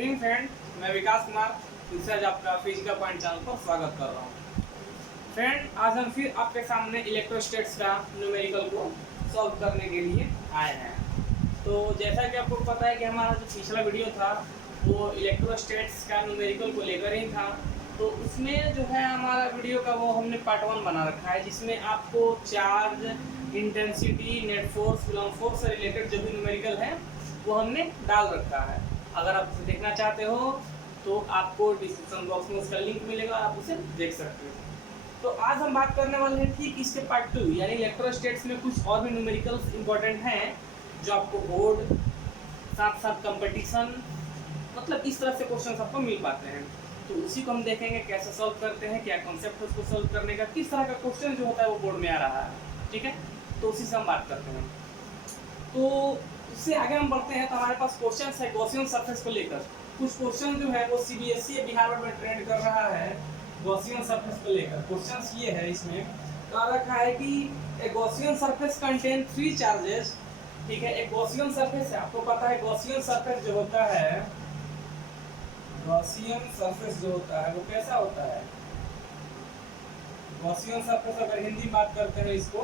Evening friend, मैं विकास कुमार फिर से आज आपका फिजिकल पॉइंट चैनल पर स्वागत कर रहा हूँ। फ्रेंड, आज हम फिर आपके सामने इलेक्ट्रोस्टैट्स का न्यूमेरिकल को सॉल्व करने के लिए आए हैं। तो जैसा कि आपको पता है कि हमारा जो पिछला वीडियो था वो इलेक्ट्रोस्टैट्स का न्यूमेरिकल को लेकर ही था। तो उसमें जो है हमारा वीडियो का वो हमने पार्ट 1 बना रखा है, जिसमें आपको charge, intensity, net force, coulomb force से रिलेटेड जो भी न्यूमेरिकल है वो हमने डाल रखा है। अगर आप उसे देखना चाहते हो तो आपको डिस्क्रिप्शन बॉक्स में उसका लिंक मिलेगा, आप उसे देख सकते हो। तो आज हम बात करने वाले हैं ठीक इसके पार्ट 2 यानी इलेक्ट्रोस्टैट्स में कुछ और भी न्यूमेरिकल्स इंपॉर्टेंट हैं जो आपको बोर्ड साथ साथ कंपटीशन मतलब इस तरह से क्वेश्चन आपको मिल पाते हैं। तो उसी को हम देखेंगे कैसे सॉल्व करते हैं, क्या कॉन्सेप्ट है उसको सॉल्व करने का, किस तरह का क्वेश्चन जो होता है वो बोर्ड में आ रहा है। ठीक है, तो उसी से हम बात करते हैं। तो उससे आगे हम बढ़ते हैं तो हमारे पास क्वेश्चन है गॉसियन सरफेस को लेकर। कुछ क्वेश्चन जो है वो सीबीएसई या बिहार बोर्ड में ट्रेंड कर रहा है गॉसियन सरफेस को लेकर। क्वेश्चन ये है, इसमें कहा रखा है कि ए गॉसियन सरफेस कंटेन 3 चार्जेस। ठीक है, एक गॉसियन सरफेस है, आपको पता है गॉसियन सरफेस जो होता है, गॉसियन सरफेस जो होता है वो कैसा होता है। गॉसियन सरफेस अगर हिंदी में बात करते हैं इसको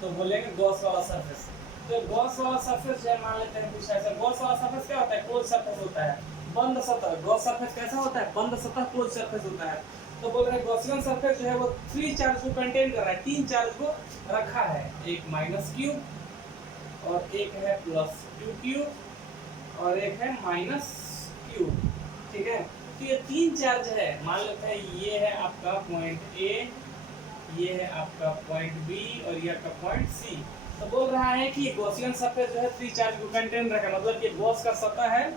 तो बोलेंगे गॉस वाला सरफेस। तो गॉस वाला सरफेस जो है मान लेते हैं कुछ ऐसा। गॉस वाला सरफेस क्या होता है, क्लोज सरफेस होता है, बंद सतह। गॉस सरफेस कैसा होता है, बंद सतह, क्लोज सरफेस होता है। तो बोल रहे हैं गॉसियन सरफेस जो है वो 3 चार्ज को कंटेन कर रहा है, 3 चार्ज को रखा है, एक माइनस क्यू और एक है प्लस क्यू और एक है माइनस क्यू। ठीक है, तो ये 3 चार्ज है, मान लेते हैं ये है आपका पॉइंट ए, ये है आपका पॉइंट बी और ये आपका पॉइंट सी। तो बोल रहा है कि ये गॉसियन सरफेस जो है 3 चार्ज को कंटेन रखा, मतलब ये गॉस का सतह है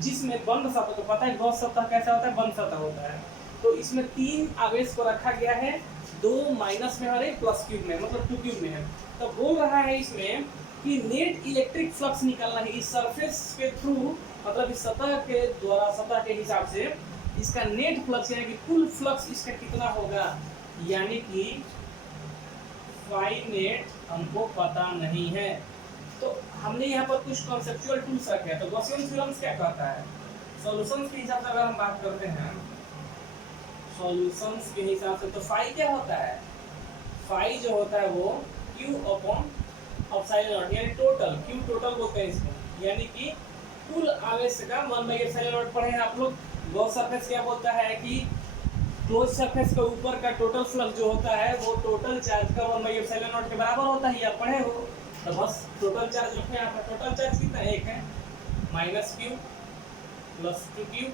जिसमें बंद सतह, तो पता है गॉस सतह कैसा होता है, बंद सतह होता है। तो इसमें 3 आवेश को रखा गया है, 2 माइनस में और 1 प्लस क्यूब में, मतलब 2 क्यूब में है। तो बोल रहा है इसमें कि नेट इलेक्ट्रिक फ्लक्स निकालना है इस सरफेस के थ्रू, मतलब इस सतह के द्वारा, सतह के हिसाब से इसका नेट फ्लक्स यानी कि कुल फ्लक्स इसका कितना होगा, यानी कि फाई नेट हमको पता नहीं है। तो हमने यहाँ पर कुछ कॉन्सेप्चुअल टूल्स रखे हैं। तो गॉसियन थ्योरम्स क्या कहता है, सॉल्यूशंस के हिसाब से अगर हम बात करते हैं, सॉल्यूशंस के हिसाब से तो फाई क्या होता है, फाई जो होता है वो क्यू अपॉन एप्सिलॉन नॉट यानी टोटल, क्यू टोटल बोलते हैं इसको, यानी कि कुल आवेश का 1/एप्सिलॉन नॉट पढ़े हैं आप लोग। गॉस सरफेस क्या बोलता है कि क्लोज सरफेस के ऊपर का टोटल फ्लक्स जो होता है वो टोटल चार्ज का 1/एप्सिलॉन नॉट के बराबर होता है, आप पढ़े हो। तो बस टोटल चार्ज रखें यहाँ पर, टोटल चार्ज कितना है, एक है माइनस क्यू प्लस 2 क्यू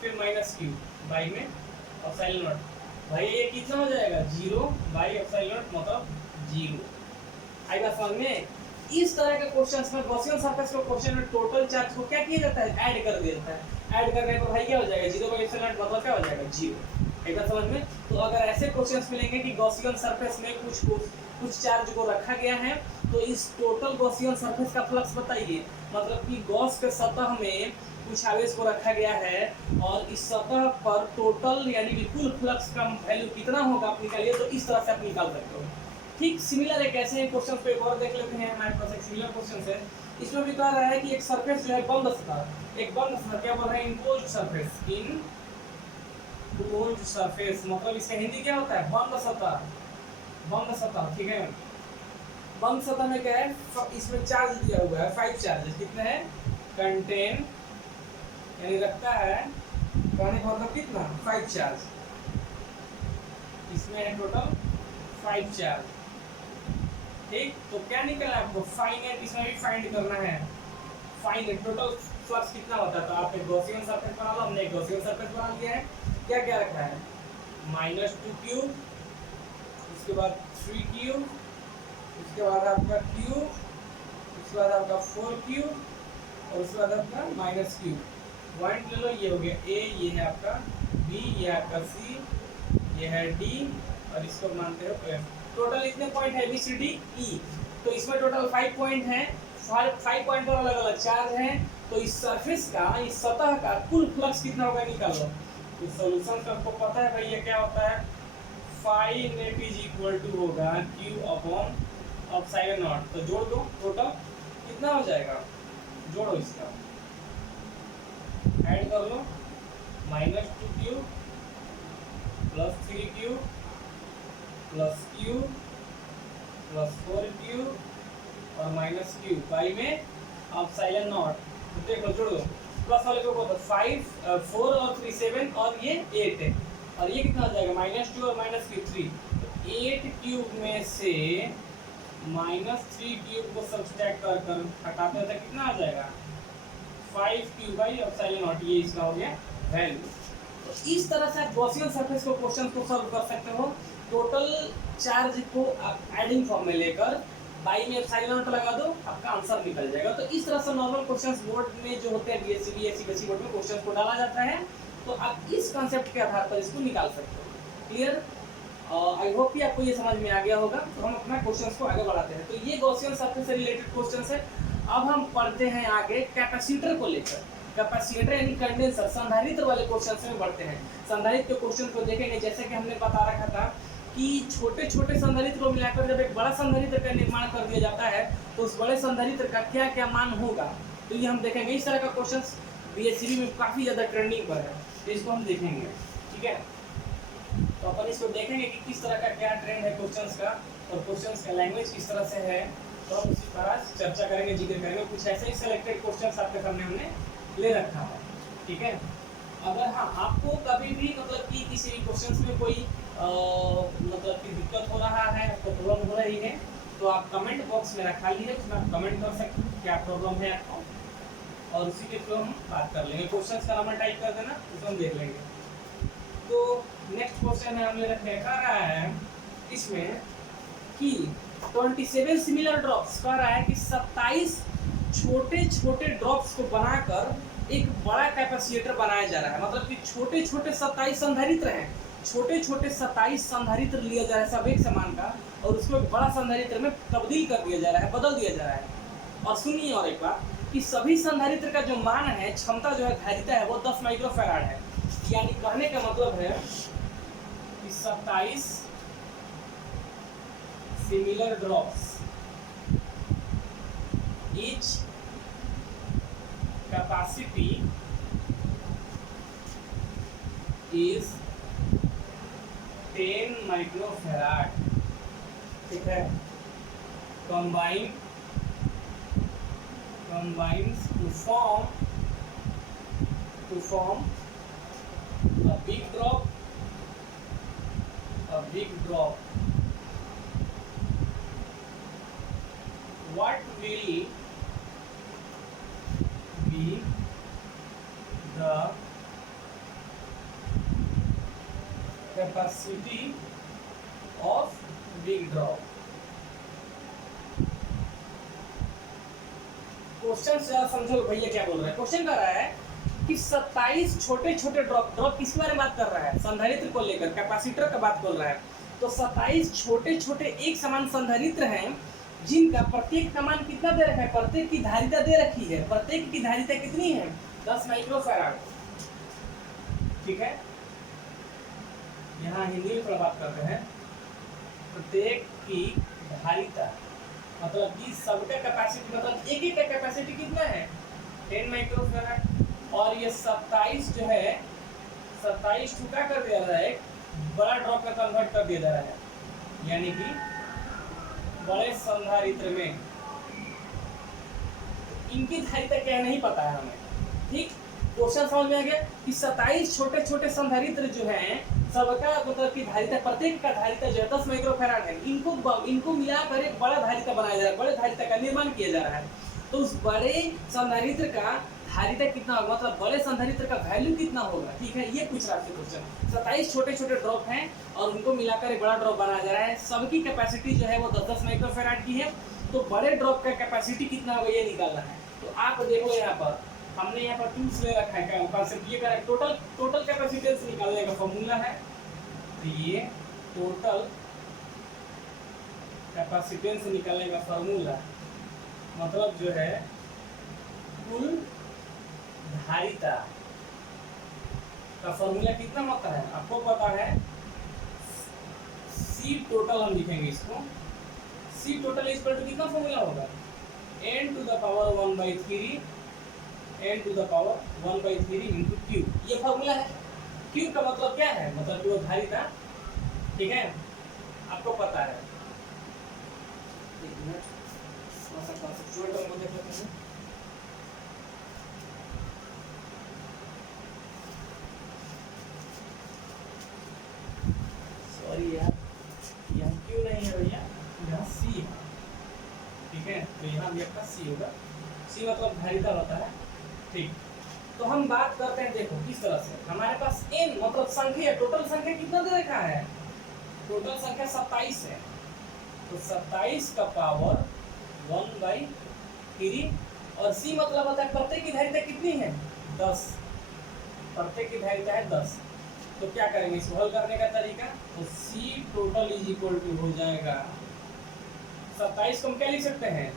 फिर माइनस क्यू बाई में एप्सिलॉन नॉट। भाई ये कितना हो जाएगा, 0/एप्सिलॉन नॉट मतलब 0। आएगा समझ में। इस तरह के क्वेश्चंस में गॉसियन सरफेस के क्वेश्चन में टोटल चार्ज को क्या किया जाता है, ऐड कर दिया जाता है। ऐड करने पर भाई क्या हो जाएगा, 0/एप्सिलॉन नॉट मतलब क्या हो जाएगा, 0। एकदम समझ में। तो अगर ऐसे क्वेश्चंस मिलेंगे कि गॉसियन सरफेस में कुछ चार्ज को रखा गया है तो इस टोटल गॉसियन सरफेस का फ्लक्स बताइए, मतलब कि गॉस के सतह में कुछ आवेश को रखा गया है और इस सतह पर टोटल यानी कि कुल फ्लक्स का वैल्यू कितना होगा आप निकालिए। तो इस तरह से आप निकाल सकते हो। ठीक सिमिलर एक ऐसे ही क्वेश्चन पे एक और देख लेते हैं। हमारे पास एक सिमिलर क्वेश्चन है, इसमें भी कह रहा है कि एक सरफेस जो है बंद सतह, एक बंद सतह क्या बोल रहे हैं, इनक्लोज्ड सरफेस, इनक्लोज्ड सरफेस मतलब इसका हिंदी क्या होता है, बंद सतह, बंद सतह। ठीक है, बंद सतह में क्या है, इसमें चार्ज दिया हुआ है 5 चार्जेस, कितने हैं, कंटेन यानी रखता है, कहने का मतलब कितना, 5 चार्ज, इसमें है टोटल 5 चार्ज। ठीक, तो क्या निकला आपको, फाइनेट, इसमें भी फाइंड करना है फाइनेट टोटल फ्लक्स कितना होता है। तो आप एक गॉसियन सरफेस बना लो, हमने एक गॉसियन सरफेस बना लिया है। क्या क्या रखा है, -2 क्यू, उसके बाद 3 क्यू, उसके बाद आपका क्यू, उसके बाद आपका 4 क्यू और उसके बाद आपका माइनस क्यू। पॉइंट ले लो, ये हो गया ए, ये है आपका बी, ये आपका सी, ये है डी और इसको मानते हो एफ। टोटल इतने पॉइंट है बी सी डी ई। तो इसमें टोटल 5 पॉइंट हैं, 5 पॉइंट पर अलग अलग चार्ज हैं। तो इस सरफेस का, इस सतह का कुल फ्लक्स कितना होगा निकाल लो। तो सॉल्यूशन आपको पता है भाई, ये क्या होता है, phi net is equal to होगा क्यू अपॉन एप्सिलॉन नॉट। तो जोड़ दो, टोटल कितना हो जाएगा, जोड़ो इसका, ऐड कर लो, -2 cube plus 3 cube plus cube plus 4 cube और माइनस क्यूब बाई में एप्सिलॉन नॉट। तो देखो जोड़ दो, प्लस वाले को 5 4 और 3 7 और ये 8 है, और ये कितना आ जाएगा -2 और -3। तो 8 क्यूब में से -3 क्यूब को सब्सट्रैक्ट कर हटाते हैं तो कितना आ जाएगा 5 क्यूब बाई एप्सिलॉन नॉट। ये इसका हो गया वैल्यू। तो इस तरह से आप गॉसियन सरफेस को क्वेश्चन को सॉल्व कर सकते हो। टोटल चार्ज को आप एडिंग फॉर्म में लेकर बाई में एप्सिलॉन नॉट लगा दो, आपका आंसर निकल जाएगा। तो इस तरह से नॉर्मल क्वेश्चंस बोर्ड में जो होते हैं बीएससी बीएससी बोर्ड में क्वेश्चंस को डाला जाता है। तो आप इस कांसेप्ट के आधार पर इसको निकाल सकते हो। क्लियर? आई होप कि आपको ये समझ में आ गया होगा। तो हम अपना क्वेश्चंस को आगे बढ़ाते हैं। तो ये गॉसियन सरफेस से रिलेटेड क्वेश्चंस है। अब हम पढ़ते हैं आगे कैपेसिटर को लेकर। कैपेसिटर यानी कंडेंसर, संधारित्र वाले क्वेश्चंस में बढ़ते हैं। संधारित्र के क्वेश्चन को देखेंगे, जैसे कि हमने बता रखा था कि छोटे छोटे संधारित्र को मिलाकर जब एक बड़ा संधारित्र का निर्माण कर दिया जाता है तो उस बड़े संधारित्र का क्या क्या मान होगा, तो ये हम देखेंगे। इस तरह का क्वेश्चंस बीएससी में काफ़ी ज़्यादा ट्रेंडिंग पर है, तो इसको हम देखेंगे। ठीक है, तो अपन इसको देखेंगे कि किस तरह का क्या ट्रेंड है क्वेश्चंस का, और क्वेश्चंस का लैंग्वेज किस तरह से है। तो हम उसी तरह चर्चा करेंगे, जिक्र करेंगे। कुछ ऐसे ही सिलेक्टेड क्वेश्चंस आपके सामने हमने ले रखा है। ठीक है, अगर हाँ आपको कभी भी मतलब कि किसी भी क्वेश्चंस में कोई मतलब कि दिक्कत हो रहा है, आपको प्रॉब्लम हो रही है, तो आप कमेंट बॉक्स में रखा लीजिए, उसमें आप कमेंट कर सकते हैं क्या प्रॉब्लम है आपको, और उसी के थ्रू हम बात कर लेंगे। क्वेश्चंस का नंबर टाइप कर देना, उसको हम देख लेंगे। तो नेक्स्ट क्वेश्चन है, हमने रखा रहा है इसमें कि 27 सिमिलर ड्रॉप्स कह रहा है कि 27 छोटे छोटे ड्रॉप्स को बनाकर एक बड़ा कैपेसिटर बनाया जा रहा है। मतलब कि छोटे छोटे 27 संधारित्र हैं, छोटे छोटे 27 संधारित्र लिया जा रहा है सब एक समान का, और उसको एक बड़ा संधारित्र में तब्दील कर दिया जा रहा है, बदल दिया जा रहा है। और सुनिए और एक बात कि सभी संधारित्र का जो मान है, क्षमता जो है, धारिता है, वो 10 माइक्रोफैराड है। यानी कहने का मतलब है कि 27 similar drops, each capacity is 10 microfarad. ठीक है, combines to form a big drop. What will be the capacity of big drop? Question जरा समझो भैया क्या बोल रहा है। क्वेश्चन कर रहा है कि 27 छोटे छोटे ड्रॉप किसके बारे में बात कर रहा है, संधारित्र को लेकर, कैपेसिटर का बात बोल रहा है। तो 27 छोटे छोटे एक समान संधारित्र हैं जिनका प्रत्येक का मान कितना दे रखा है, प्रत्येक की धारिता दे रखी है। प्रत्येक की धारिता कितनी है, 10 माइक्रोफैराड। ठीक है, यहाँ हिंदी में थोड़ा बात करते हैं। प्रत्येक की धारिता मतलब कि सबका कैपेसिटी, मतलब एक एक का कैपेसिटी कितना है, 10 माइक्रोफैराड। और ये 27 जो है, 27 टुकड़ा कर दिया रहा है, बड़ा ड्रॉप में कन्वर्ट कर दिया जा रहा है, यानी कि बड़े संधारित्र में। इनकी धारिता क्या है नहीं पता है हमें। ठीक, क्वेश्चन समझ में आ गया कि 27 छोटे छोटे संधारित्र जो हैं सबका मतलब कि धारिता, प्रत्येक का धारिता जो है 10 माइक्रोफैराड है। इनको मिलाकर एक बड़ा धारिता बनाया जा रहा है, बड़े धारिता का निर्माण किया जा रहा है। तो उस बड़े संधारित्र का धारिता कितना होगा, मतलब बड़े संधारित्र का वैल्यू कितना होगा। ठीक है, ये पूछ रहा है क्वेश्चन। 27 छोटे छोटे ड्रॉप हैं और उनको मिलाकर एक बड़ा ड्रॉप बनाया जा रहा है। सबकी कैपेसिटी जो है वो 10-10 माइक्रोफैराड की है। तो बड़े ड्रॉप का कैपेसिटी कितना होगा ये निकालना है। तो आप देखो यहाँ पर हमने यहाँ पर टूल्स ले रखा है, क्या कॉन्सेप्ट ये करें, टोटल कैपेसिटेंस निकालने का फॉर्मूला है। तो ये टोटल कैपेसिटेंस निकालने का फॉर्मूला मतलब जो है कुल धारिता का फॉर्मूला कितना होता है आपको पता है। सी टोटल हम लिखेंगे इसको, C total is equal to कितना फॉर्मूला होगा, n to the power 1/3 n to the power 1/3 into Q. ये फॉर्मूला है। क्यू का मतलब क्या है, मतलब कि वो धारिता, ठीक है, आपको पता है। एक मिनट, थोड़ा सा कॉन्सेप्चुअल टर्म को देख लेते हैं। सॉरी यार, यहाँ क्यू नहीं है भैया, यहाँ सी है, ठीक है। तो यहाँ भी आपका सी होगा। सी मतलब धारिता होता है, ठीक। तो हम बात करते हैं, देखो किस तरह से हमारे पास n मतलब संख्या, टोटल संख्या कितना दे रखा है, टोटल संख्या 27 है। तो 27 का पावर 1/3 और c मतलब होता है प्रत्येक की धारिता कितनी है, 10। प्रत्येक की धारिता है 10। तो क्या करेंगे इसको हल करने का तरीका, तो c total is equal to हो जाएगा 27 को हम क्या लिख सकते हैं,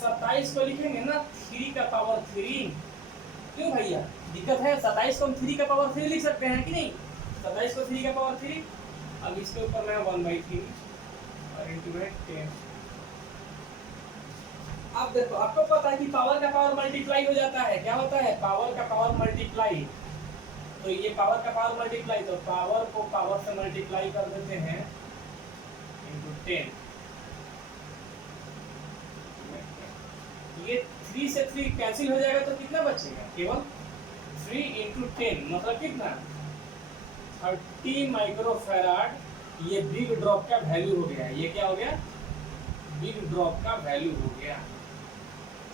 27 को लिखेंगे ना 3 का पावर 3। क्यों भैया दिक्कत है, 27 को हम 3 का पावर 3 लिख सकते हैं कि नहीं, 27 को 3 का पावर 3। अब इसके ऊपर मैं 1/3 और इंटू में 10। अब देखो आपको पता है कि पावर का पावर मल्टीप्लाई हो जाता है, क्या होता है, पावर का पावर मल्टीप्लाई। तो ये पावर का पावर मल्टीप्लाई, तो पावर को पावर से मल्टीप्लाई कर देते हैं इंटू 10। ये 3 से 3 कैंसिल हो जाएगा तो कितना बचेगा, केवल 3 इंटू 10 मतलब कितना, 30 माइक्रोफैराड। ये बिग ड्रॉप का वैल्यू हो गया, ये क्या हो गया, बिग ड्रॉप का वैल्यू हो गया।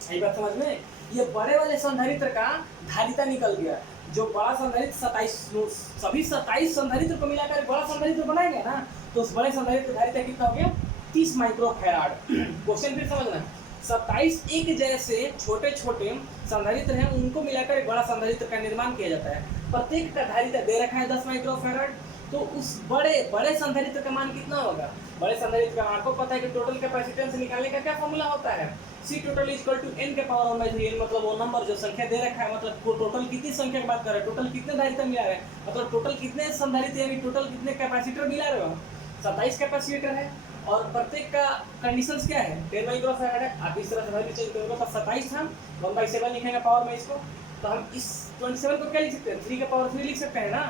सही बात समझ में। ये बड़े वाले संधारित्र का धारिता निकल गया, जो बड़ा संधारित्र 27, सभी 27 संधारित्र को मिलाकर बड़ा संधारित्र बनाएंगे ना, तो उस बड़े संधारित्र का धारिता कितना हो गया, 30 माइक्रोफैराड। क्वेश्चन फिर समझना, 27 एक जैसे छोटे छोटे संधारित्र हैं, उनको मिलाकर एक बड़ा संधारित्र का निर्माण किया जाता है। प्रत्येक का धारिता दे रखा है 10 माइक्रोफैराड। तो उस बड़े संधारित्र का मान कितना होगा, बड़े संधारित्र का मान आपको पता है कि टोटल कैपेसिटेंस निकालने का क्या फॉर्मूला होता है, C total is equal to n के पावर 1/3। n मतलब वो नंबर जो संख्या दे रखा है, मतलब टोटल कितनी संख्या की बात कर रहे हैं, टोटल कितने धारिता मिला रहे हैं, मतलब टोटल कितने संधारित्र यानी टोटल कितने कैपेसिटर मिला रहे हो, 27 कैपेसिटर है। और प्रत्येक का कंडीशंस क्या है, 10 माइक्रोफैराड है। आप इस तरह से वैल्यू चेंज करोगे तो 27 हम 1/7 लिखेंगे पावर में इसको, तो हम इस 27 को क्या लिख सकते हैं, 3 का पावर 3 लिख सकते हैं ना।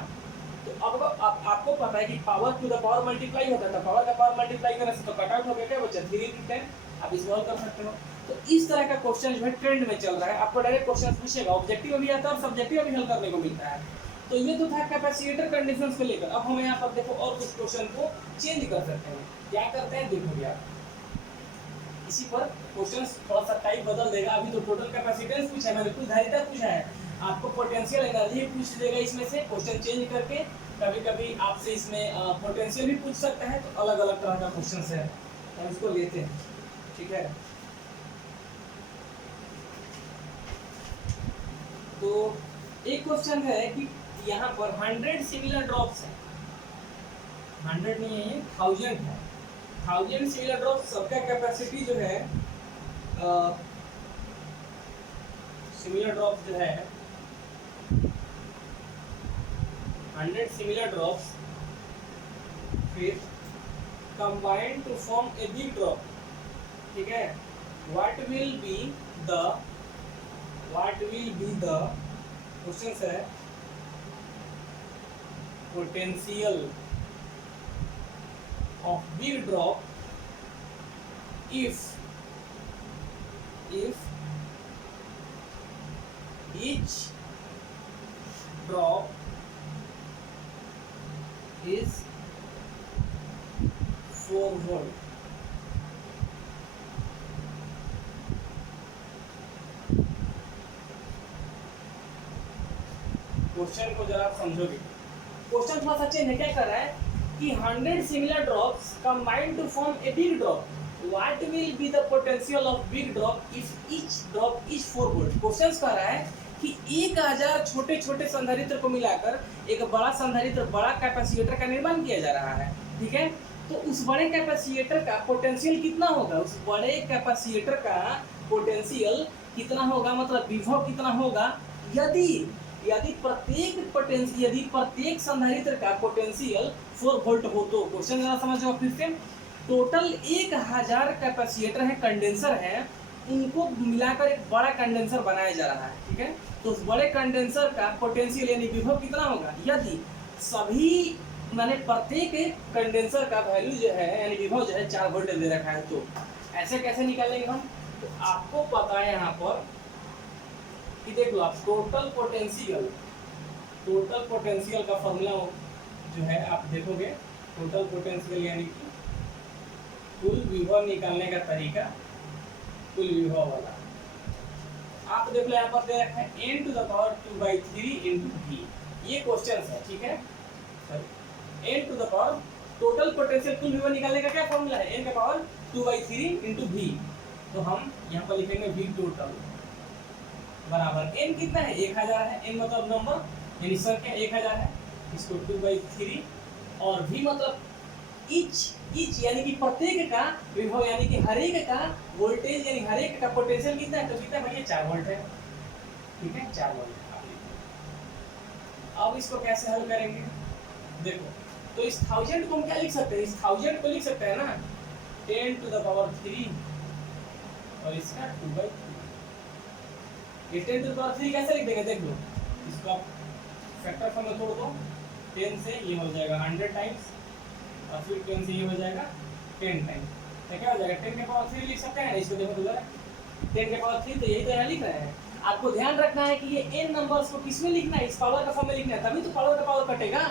तो अब आपको पता है कि power to the power multiply होता है, तो पावर का पावर मल्टीप्लाई करने से तो कट आउट हो गया, क्या बचा 3 इंटू 10। आप इसको हल कर सकते हो। तो इस तरह का क्वेश्चन जो है ट्रेंड में चल रहा है, आपको डायरेक्ट क्वेश्चन पूछेगा, ऑब्जेक्टिव में भी आता है और सब्जेक्टिव में भी हल करने को मिलता है। तो ये तो था कैपेसिटर कंडीशंस को लेकर। अब हम यहाँ पर देखो और कुछ क्वेश्चन को चेंज कर सकते हैं। क्या करते हैं देखोगे आप, इसी पर क्वेश्चन थोड़ा सा टाइप बदल देगा। अभी तो टोटल कैपेसिटेंस पूछा है, मैंने कुछ धारिता पूछा है, आपको पोटेंशियल एनर्जी पूछ देगा इसमें से, क्वेश्चन चेंज करके। कभी कभी आपसे इसमें पोटेंशियल भी पूछ सकता है, तो अलग अलग तरह का क्वेश्चन है, हम इसको लेते हैं, ठीक है। तो एक क्वेश्चन है कि यहाँ पर 100 सिमिलर ड्रॉप्स हैं, 100 नहीं है, 1000 है। 1000 सिमिलर ड्रॉप्स, सबका कैपेसिटी जो है सिमिलर ड्रॉप्स जो है 100 सिमिलर ड्रॉप्स फिर combine to form a big drop, ठीक है। What will be the question है potential of big drop if each drop is 4 volt। Question को जरा आप समझोगे, क्वेश्चन थोड़ा सा चेंज है। क्या कर रहा है कि 100 similar drops combine to form a big drop, what will be the potential of big drop if each drop is 4 volt. Question कह रहा है कि 1000 छोटे छोटे संधारित्र को मिलाकर एक बड़ा संधारित्र, बड़ा कैपेसिटर का निर्माण किया जा रहा है, ठीक है। तो उस बड़े कैपेसिटर का पोटेंशियल कितना होगा, उस बड़े कैपेसिटर का पोटेंशियल कितना होगा, मतलब विभव कितना होगा, यदि प्रत्येक संधारित्र का पोटेंशियल 4 वोल्ट हो। तो क्वेश्चन जरा समझो फिर से, टोटल 1000 कैपेसिटर है, कंडेंसर है, इनको मिलाकर एक बड़ा कंडेंसर बनाया जा रहा है, ठीक है। तो उस बड़े कंडेंसर का पोटेंशियल यानी विभव कितना होगा, यदि सभी माने प्रत्येक कंडेंसर का वैल्यू जो है यानी विभव जो है 4 वोल्ट दे रखा है, तो ऐसे कैसे निकालेंगे हम। तो आपको पता है यहाँ पर कि देख लो आप टोटल पोटेंशियल का फॉर्मूला जो है आप देखोगे, टोटल पोटेंशियल यानी कि कुल विभव निकालने का तरीका, कुल विभव वाला आप देख लो यहाँ पर दे रखा है n to the power 2/3 into v। ये क्वेश्चन है, ठीक है। n to the power total potential कुल विभव निकालने का क्या फॉर्मूला है, n का पावर 2/3 इंटू v। तो हम यहाँ पर लिखेंगे v टोटल बराबर n कितना है 1000 है, n मतलब नंबर यानी संख्या 1000 है, इसको 2/3 और v मतलब इच यानी कि प्रत्येक का विभव यानी कि हर एक का वोल्टेज यानी हर एक का पोटेंशियल कितना है, तो कितना भैया 4 वोल्ट है, ठीक है 4 वोल्ट। अब इसको कैसे हल करेंगे देखो, तो इस 1000 को हम क्या लिख सकते हैं, इस 1000 को लिख सकते हैं ना 10 टू द पावर 3 और इसका 2/3। ये 10 टू द पावर 3 कैसे लिख देंगे देख लो, इसको आप फैक्टर फॉर्म में तोड़ दो, 10 से ये हो जाएगा 100 टाइम्स और फिर 10 से ये हो जाएगा 10 टाइम्स, तो क्या हो जाएगा 10 के पावर 3 लिख सकते हैं। इसको देखो तो 10 के पावर 3 तो यही तो यहाँ लिख रहे हैं। आपको ध्यान रखना है कि ये n नंबर्स को किसमें लिखना है, इस पावर का फॉर्म में लिखना है, तभी तो पावर का पावर कटेगा,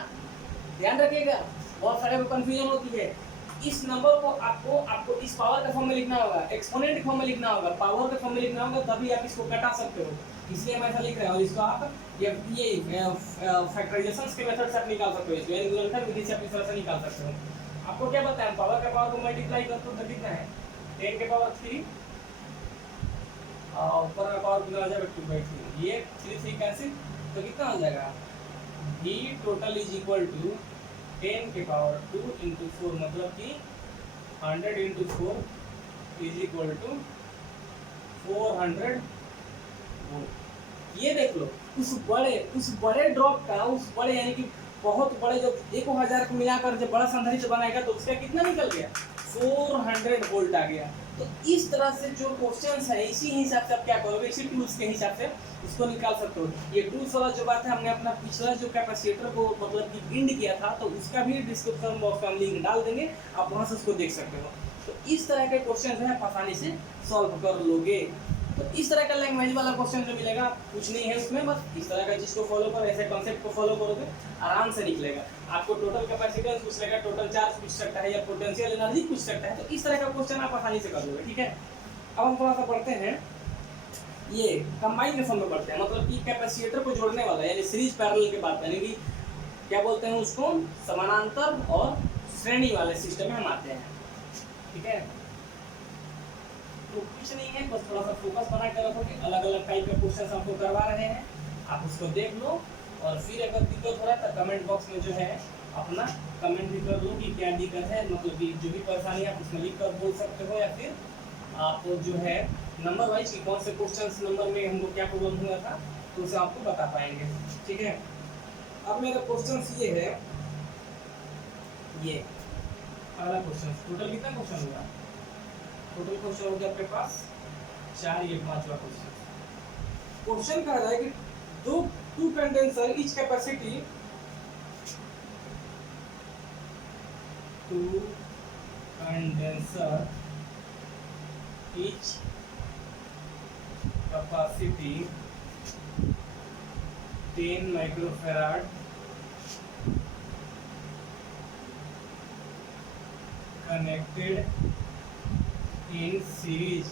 ध्यान रखिएगा। बहुत सारे को कंफ्यूजन होती है, इस नंबर को आपको इस पावर का फॉर्म में लिखना होगा, एक्सपोनेंट के फॉर्म में लिखना होगा, पावर के फॉर्म में लिखना होगा, तभी आप इसको कटा सकते हो, इसलिए हम ऐसा लिख रहे हैं। और इसको आप ये फैक्टराइजेशन के मेथड से आप निकाल सकते हो, इसको यानी गुणनखंड विधि से आप इस तरह से निकाल सकते हो। आपको क्या पता है, पावर का पावर को मल्टीप्लाई करते हो तो कितना है 10 के पावर 3 और ऊपर का पावर कितना हो जाएगा 2/3, ये 3 कैंसिल, तो कितना हो जाएगा v total is equal to 10 के पावर 2 इंटू 4 मतलब कि 100 into 4 is equal to 400 volt. ये देख लो उस बड़े ड्रॉप का, उस बड़े यानी कि बहुत बड़े, जब 1000 को मिलाकर जब बड़ा संधारित्र बनाएगा तो उसका कितना निकल गया 400 वोल्ट आ गया। तो इस तरह से जो क्वेश्चंस है इसी हिसाब से आप क्या करोगे, इसी टूल्स के हिसाब से इसको निकाल सकते हो। ये टूल्स वाला जो बात है हमने अपना पिछला जो कैपेसिटर को मतलब कि बिल्ड किया था, तो उसका भी डिस्क्रिप्शन बॉक्स में हम लिंक डाल देंगे, आप वहां से उसको देख सकते हो। तो इस तरह के क्वेश्चन जो है आसानी से सॉल्व कर लोगे। तो इस तरह का लैंग्वेज वाला क्वेश्चन जो मिलेगा कुछ नहीं है उसमें, बस इस तरह का चीज को फॉलो करो, ऐसे कॉन्सेप्ट को फॉलो करोगे आराम से निकलेगा। आपको टोटल कैपेसिटेंस पूछ लेगा, टोटल चार्ज पूछ सकता है या पोटेंशियल एनर्जी पूछ सकता है, तो इस तरह का क्वेश्चन आप आसानी से कर लोगे, ठीक है। अब हम थोड़ा सा पढ़ते हैं, ये कंबाइन के फॉर्म में पढ़ते हैं, मतलब कि कैपेसिटर को जोड़ने वाला यानी सीरीज पैरेलल के बात, यानी कि क्या बोलते हैं उसको, समानांतर और श्रेणी वाले सिस्टम में हम आते हैं, ठीक है। तो कुछ नहीं है, बस थोड़ा सा फोकस बना कर रखो कि अलग अलग टाइप के क्वेश्चन हमको करवा रहे हैं, आप उसको देख लो और फिर अगर दिक्कत हो रहा है तो कमेंट बॉक्स में जो है अपना कमेंट भी कर लो कि क्या दिक्कत है, मतलब कि जो भी परेशानी है आप उसमें लिख कर बोल सकते हो, या फिर आप जो है नंबर वाइज कि कौन से क्वेश्चंस नंबर में हमको क्या प्रॉब्लम हुआ था तो उसे आपको बता पाएंगे, ठीक है। अब मेरा क्वेश्चन ये है, ये अगला क्वेश्चन, टोटल कितना क्वेश्चन हुआ, टोटल क्वेश्चन हो गया आपके पास 4, ये 5वां क्वेश्चन कह रहा है कि two condenser each capacity 2 condenser each capacity 10 microfarad connected in series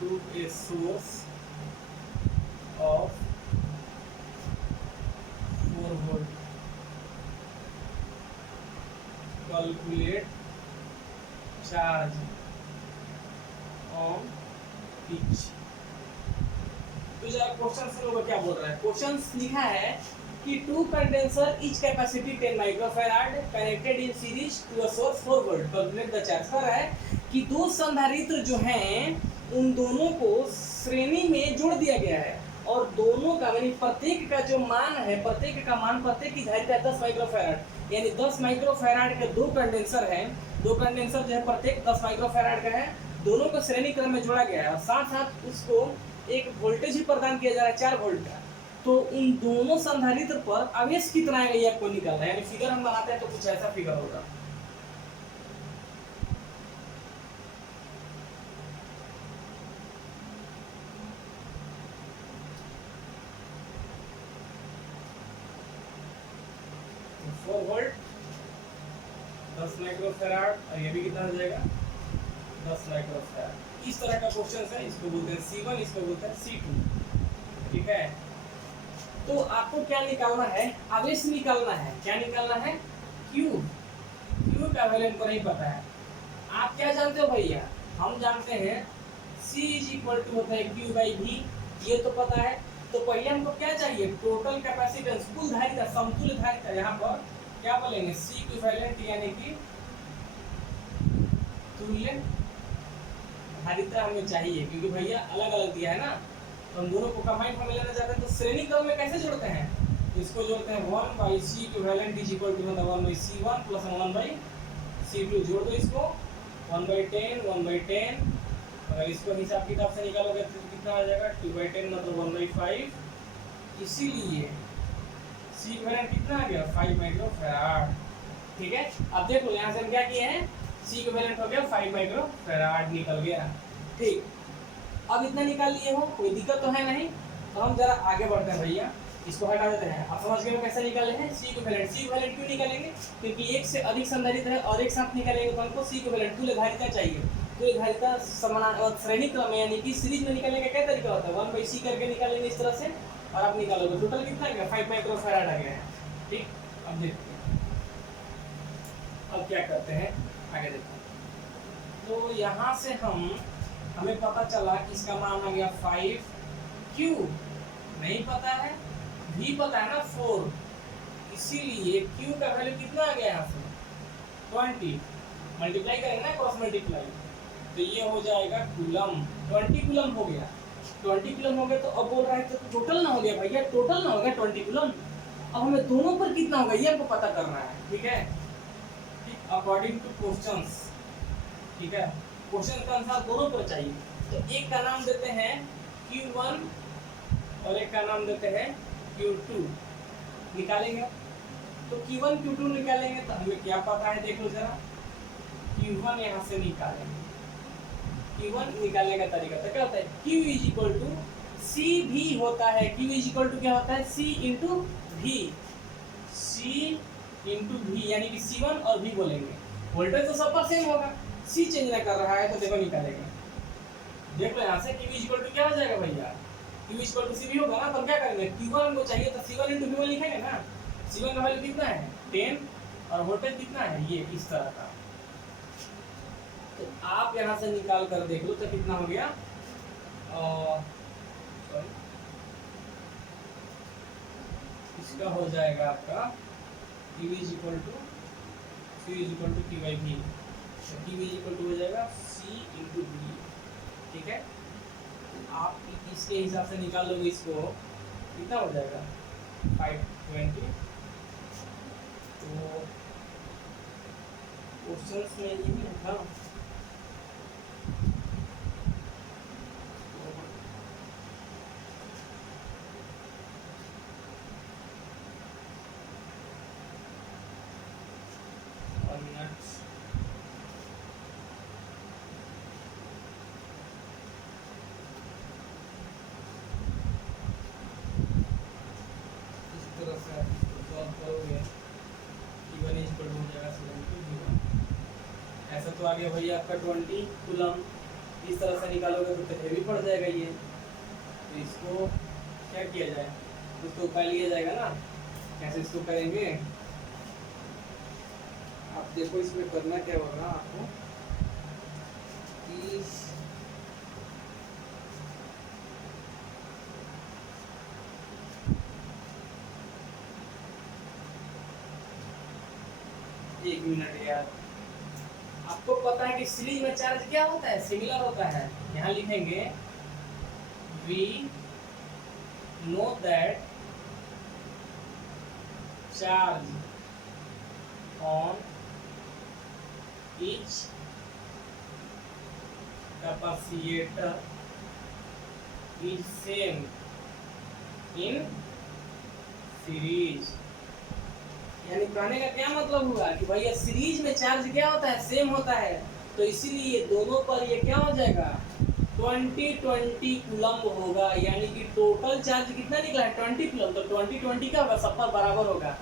to a source of 4 volt. Calculate charge on each. तो जरा क्वेश्चन सुनो क्या बोल रहा है। क्वेश्चन लिखा है कि 2 condenser each capacity 10 microfarad connected in series to a source 4 volt, calculate the charge. कर रहा है कि दो संधारित्र जो हैं उन दोनों को श्रेणी में जोड़ दिया गया है और दोनों का यानी प्रत्येक का जो मान है, प्रत्येक का मान प्रत्येक की धारिता 10 माइक्रोफैराड, यानी 10 माइक्रोफैराड के दो कंडेंसर हैं, दो कंडेंसर जो है प्रत्येक 10 माइक्रोफैराड का है, दोनों को श्रेणी क्रम में जोड़ा गया है और साथ साथ उसको एक वोल्टेज भी प्रदान किया जा रहा है 4 वोल्ट का। तो इन दोनों संधारित्र पर आवेश कितना है ये आपको निकालना है, यानी फिगर हम बनाते हैं तो कुछ ऐसा फिगर होगा। तो 4 वोल्ट 10 माइक्रोफैराड और ये भी कितना हो जाएगा 10 माइक्रोफैराड। इस तरह का क्वेश्चन है, इसको बोलते हैं C1, इसको बोलते हैं C2। ठीक है, तो आपको क्या निकालना है, आवेश निकालना है। क्या निकालना है, Q। Q का वैल्यू हमको नहीं पता है। आप क्या जानते हो भैया, हम जानते हैं C = होता है Q/V, ये तो पता है। तो पहले हमको क्या चाहिए, टोटल कैपेसिटेंस, कुल धारिता, समतुल्य धारिता। यहाँ पर क्या बोलेंगे, C इक्विवेलेंट यानी कि तुल्य धारिता हमें चाहिए, क्योंकि भैया अलग अलग दिया है ना, तो हम दोनों को कंबाइन फॉर्म में लेना चाहते हैं। तो श्रेणी क्रम में कैसे जोड़ते हैं, इसको जोड़ते हैं 1/C इक्विवेलेंट = 1/C1 + 1/C2। जोड़ दो इसको 1/10 1/10, अगर इसको हिसाब किताब से निकालोगे तो कितना आ जाएगा 2/10 मतलब 1/5। इसीलिए C इक्विवेलेंट कितना आ गया 5 माइक्रोफैराड। ठीक है, अब देखो यहाँ से हम क्या किए हैं, C इक्विवेलेंट हो गया 5 माइक्रोफैराड निकल गया। ठीक, अब इतना निकाल लिए हो, कोई दिक्कत तो है नहीं। तो हम जरा आगे बढ़ते हैं भैया, इसको हटा देते हैं। आप समझ गए कैसे निकाले हैं C इक्विवेलेंट। C इक्विवेलेंट क्यों निकालेंगे, क्योंकि एक से अधिक संधारित्र है और एक साथ निकालेंगे तो हमको C इक्विवेलेंट तुल्य धारिता चाहिए। तुल्य धारिता समान श्रेणी क्रम में यानी कि सीरीज में निकालने का क्या तरीका होता है, 1/C करके निकालेंगे इस तरह से और आप निकालोगे। टोटल कितना आ गया 5 माइक्रोफैराड आ गया है। ठीक, अब देखते हैं अब क्या करते हैं, आगे देखते हैं। तो यहाँ से हमें पता चला कि इसका मान आ गया 5। Q नहीं पता है, V पता है ना 4, इसीलिए Q का वैल्यू कितना आ गया यहाँ से 20। मल्टीप्लाई करेंगे ना, क्रॉस मल्टीप्लाई, तो ये हो जाएगा कूलम। 20 कूलम हो गया। 20 कूलम हो गया, तो अब बोल रहा है तो टोटल ना हो गया भैया, टोटल ना हो गया 20 कूलम। अब हमें दोनों पर कितना होगा ये हमको पता करना है। ठीक है, अकॉर्डिंग टू क्वेश्चंस। ठीक है, क्वेश्चन के अनुसार दोनों पर चाहिए। तो एक का नाम देते हैं Q1 और एक का नाम देते हैं Q2। निकालेंगे तो Q1 Q2 निकालेंगे तो हमें क्या पता है, देख लो जरा। Q1 यहाँ से निकालेंगे, Q1 निकालने का तरीका तो क्या होता है, Q = CV होता है। Q = क्या होता है, C × V। C × V यानी कि C1 और V बोलेंगे। वोल्टेज तो सब पर सेम होगा, C चेंज ना कर रहा है, तो देखो निकालेंगे। देख लो यहाँ से Q = क्या हो जाएगा भैया, Q = CV होगा ना। तो क्या करेंगे, Q1 हमको चाहिए तो C1 × V1 लिखेंगे ना। C1 का वैल्यू कितना है 10 और वोल्टेज कितना है ये, इस तरह का। तो आप यहाँ से निकाल कर देख लो तो कितना हो गया, इसका हो जाएगा आपका Q = Q/V। Q हो जाएगा C × V। ठीक है, आप इसके हिसाब से निकाल लोगे, इसको कितना हो जाएगा 520। तो क्वेश्चंस में ये भी था, ऐसा तो आ गया भैया आपका 20 कूलम। इस तरह से निकालोगे तो हेवी पड़ जाएगा ये। तो इसको क्या किया जाए, उसको उपाय लिया जाएगा ना, कैसे इसको करेंगे। आप देखो इसमें करना क्या होगा आपको, कि एक मिनट यार, आपको पता है कि सीरीज में चार्ज क्या होता है, सिमिलर होता है। यहाँ लिखेंगे V know that charge on each capacitor is same in series। यानी कहने का क्या मतलब हुआ कि भैया सीरीज में चार्ज क्या होता है, सेम होता है, तो इसीलिए दोनों पर ये क्या हो जाएगा 20 कूलम्ब होगा। यानी कि टोटल चार्ज कितना निकला है 20 कूलम्ब, तो 20 क्या होगा, सब पर बराबर होगा।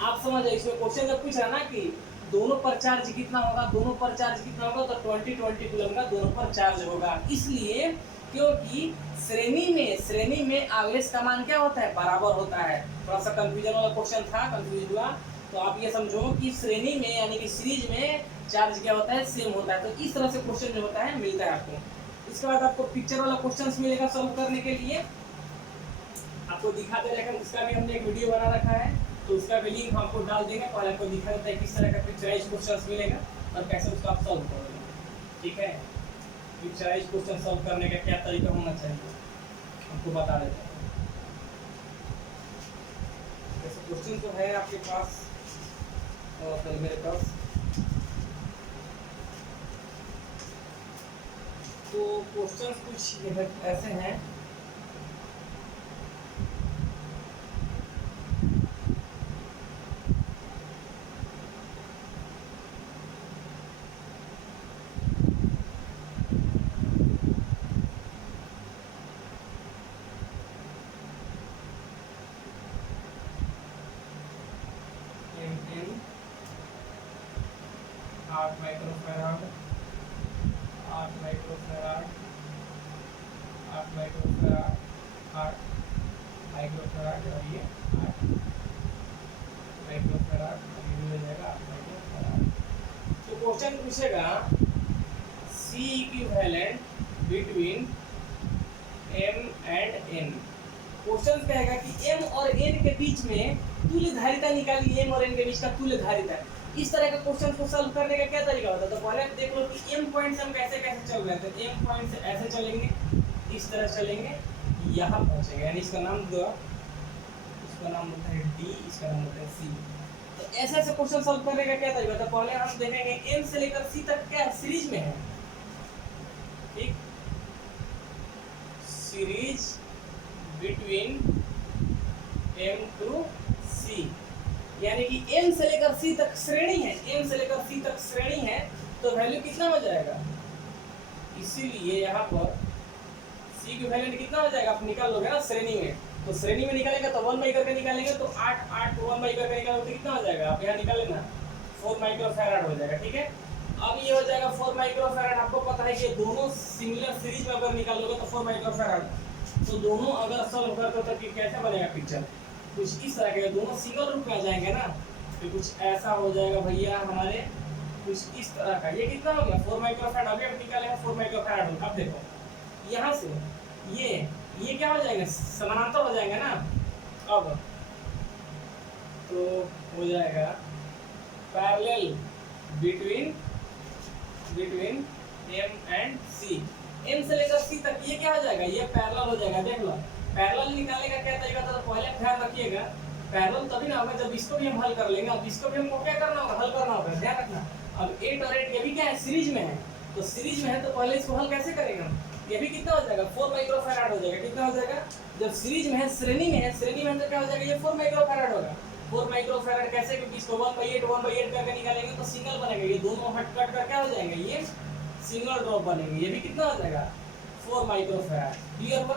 आप समझ रहे, इसमें क्वेश्चन जब पूछा ना कि दोनों पर चार्ज कितना होगा, दोनों पर चार्ज कितना होगा, तो 20 कूलम्ब का दोनों पर चार्ज होगा। इसलिए क्योंकि श्रेणी में आवेश का मान क्या होता है, बराबर होता है। थोड़ा सा कंफ्यूजन वाला क्वेश्चन था, कंफ्यूज हुआ तो आप ये समझो कि श्रेणी में यानी कि सीरीज में चार्ज क्या होता है, सेम होता है। तो इस तरह से क्वेश्चन जो होता है मिलता है आपको। इसके बाद आपको पिक्चर वाला क्वेश्चन मिलेगा सॉल्व करने के लिए, आपको दिखाते रहेगा। उसका भी हमने एक वीडियो बना रखा है, तो उसका भी लिंक हमको डाल देंगे और आपको दिखा देता है किस तरह का पिक्चराइज क्वेश्चन मिलेगा और कैसे उसको आप सॉल्व करोगे। ठीक है, पिक्चराइज क्वेश्चन सॉल्व करने का क्या तरीका होना चाहिए आपको बता देता हूँ। जैसे क्वेश्चन तो है आपके पास और फिर मेरे पास, तो क्वेश्चन कुछ ऐसे हैं। आठ माइक्रोफैराड, 8 माइक्रोफैराड, 8 माइक्रोफैराड, 8 माइक्रोफैराड और ये 8 माइक्रोफैराड, ये हो जाएगा 8 माइक्रोफैराड। तो क्वेश्चन पूछेगा C equivalent between M and N। Question कहेगा कि M और N के बीच में तुल्य धारिता निकालिए, M और N के बीच का तुल्य धारिता। इस तरह का क्वेश्चन को सॉल्व करने का क्या तरीका होता है, तो पहले देख लो कि M पॉइंट से हम कैसे कैसे चल रहे थे। M पॉइंट से ऐसे चलेंगे, इस तरह चलेंगे, यहाँ पहुँचेंगे, यानी इसका नाम दो, इसका नाम होता है D, इसका नाम होता है C। तो ऐसे ऐसे क्वेश्चन सॉल्व करने का क्या तरीका होता है, पहले हम देखेंगे M से लेकर C तक क्या सीरीज में है। ठीक, series between M to C, यानी कि M से लेकर C तक श्रेणी है, M से लेकर C तक श्रेणी है, तो वैल्यू कितना हो जाएगा। इसीलिए यहाँ पर C की वैल्यू कितना हो जाएगा, आप निकाल लोगे ना श्रेणी में, तो श्रेणी में निकालेंगे तो 1 बाई करके निकालेंगे, तो 8 8 1 बाई करके निकालोगे तो कितना हो जाएगा, आप यहाँ निकालेंगे ना 4 माइक्रोफैराड हो जाएगा। ठीक है, अब ये हो जाएगा 4 माइक्रोफैराड। आपको पता है कि दोनों सिमिलर सीरीज में अगर निकालोगे तो 4 माइक्रोफैराड, तो दोनों अगर सॉल्व करते हो तो कैसा बनेगा पिक्चर, कुछ इस तरह के, दोनों सिंगल रूप में आ जाएंगे ना, तो कुछ ऐसा हो जाएगा भैया हमारे, कुछ इस तरह का। ये कितना हो गया 4 माइक्रोफैराड, अभी हम निकालेंगे 4 माइक्रोफैराड होगा। अब देखो यहाँ से ये क्या हो जाएगा, समानांतर हो जाएंगे ना। अब तो हो जाएगा parallel between M and C। M से लेकर C तक ये क्या हो जाएगा, ये पैरेलल हो जाएगा। देख लो पैरेलल निकालने का क्या तरीका था, तो पहले ध्यान रखिएगा पैरेलल तभी ना होगा जब इसको भी हम हल कर लेंगे। अब इसको भी हमको क्या करना होगा, हल करना होगा, ध्यान रखना। अब 8 और 8 ये भी क्या है, सीरीज में है, तो सीरीज में है तो पहले इसको हल कैसे करेंगे हम, ये भी कितना हो जाएगा 4 माइक्रोफैराड हो जाएगा। कितना हो जाएगा, जब सीरीज में है, श्रेणी में है, श्रेणी में तो क्या हो जाएगा, ये 4 माइक्रोफैराड होगा। 4 माइक्रोफैराड कैसे, क्योंकि इसको 1/8 करके निकालेंगे तो सिंगल बनेगा, ये दोनों हट कट कर क्या हो जाएंगे, ये सिंगल ड्रॉप बनेंगे। ये भी कितना हो जाएगा 4 माइक्रोफैराड। क्लियर हुआ,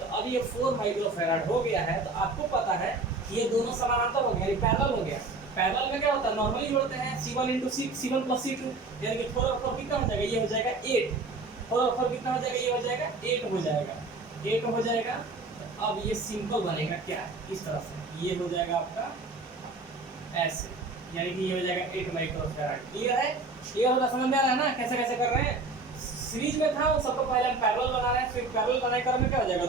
तो अब ये 4 माइक्रोफैराड हो गया है, तो आपको पता है ये दोनों समानांतर हो गया, ये पैरेलल हो गया। पैरेलल में क्या होता है, नॉर्मली जोड़ते हैं C1 × C1 + C2, यानी कि 4 और 4 कितना हो जाएगा, ये हो जाएगा 8। 4 और 4 कितना हो जाएगा, ये हो जाएगा 8 हो जाएगा, 8 हो जाएगा। तो अब ये सिंपल बनेगा क्या, इस तरह से ये हो जाएगा आपका ऐसे, यानी कि ये हो जाएगा 8 माइक्रोफैराड। क्लियर है, क्लियर होगा, समझ में आ रहा है ना कैसे कैसे कर रहे हैं। सीरीज में था वो सबको पहले हम पैरेलल बना रहे हैं, फिर पैरेलल बनाने कर में क्या हो जाएगा